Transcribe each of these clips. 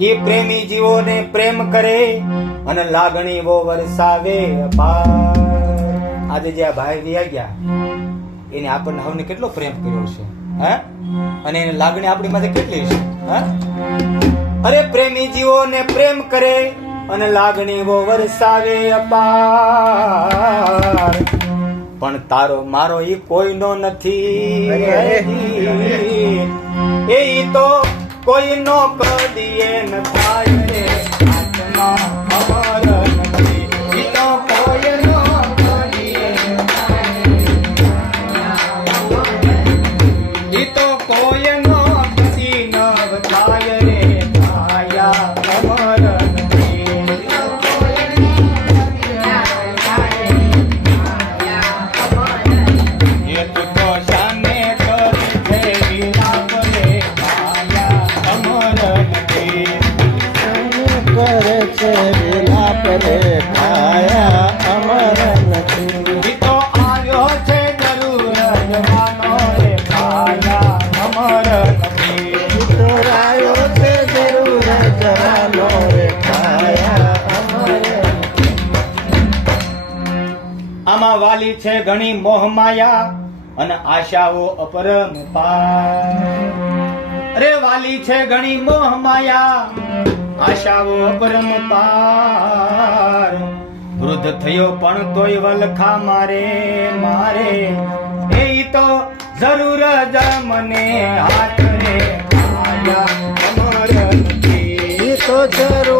એ પ્રેમી જીવોને પ્રેમ કરે અને લાગણી વો વરસાવે આજે જે આ ભાઈ વ્યા ગયા, એને આપણને હવને કેટલો પ્રેમ કર્યો છે, હે? અને એની લાગણી આપણી માથે કેટલી છે, હે? અરે પ્રેમી જીવોને પ્રેમ કરે અને લાગણી વો વરસાવે અપાર. પણ તારો, મારો ઈ કોઈનો નથી. એ તો કોઈનો કદીએ ન થાય. રે આત્મા નથી. ઈ તો કોઈનો ઈ તો કોઈનો થાય. આમાં વાલી છે ઘણી મોહમાયા અને આશાઓ અપરમ પાર અરે વાલી છે ઘણી મોહ માયા. આશાઓ પરમ પાર. વૃદ્ધ થયો પણ તોય વલખા મારે મારે. એ તો જરૂર જ મને હાથ રે. આયા તો જરૂર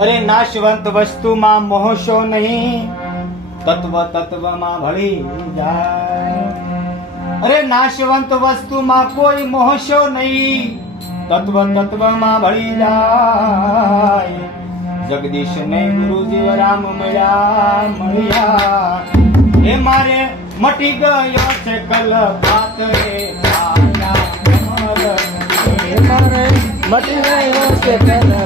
અરે નાશવંત વસ્તુમાં મોહશો નહીં. તત્વ તત્વમાં ભળી જાય. અરે નાશવંત વસ્તુમાં કોઈ મોહશો નહીં. તત્વ તત્વમાં ભળી જાય. જગદીશ ને ગુરુજી રામ મળ્યા મળ્યા. એ મારે મટી ગયો છે કલ પાત રે મટી ગયો છે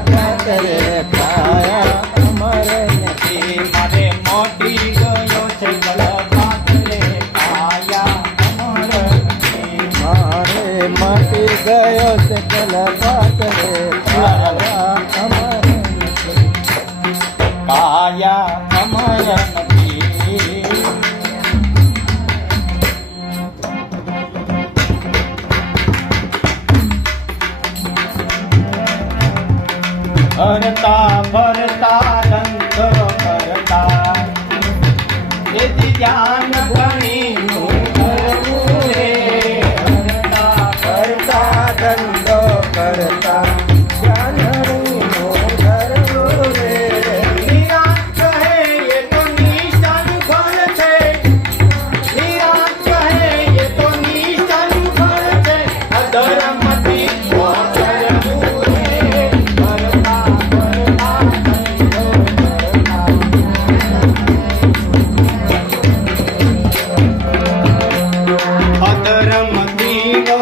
કાતરે કાયા અમર નથી. મારે મટી ગયો છે કલપાત રે આયા અમર મારે મટી ગયો છે તન કાતરે કાયા અમર કાયા અમર નથી.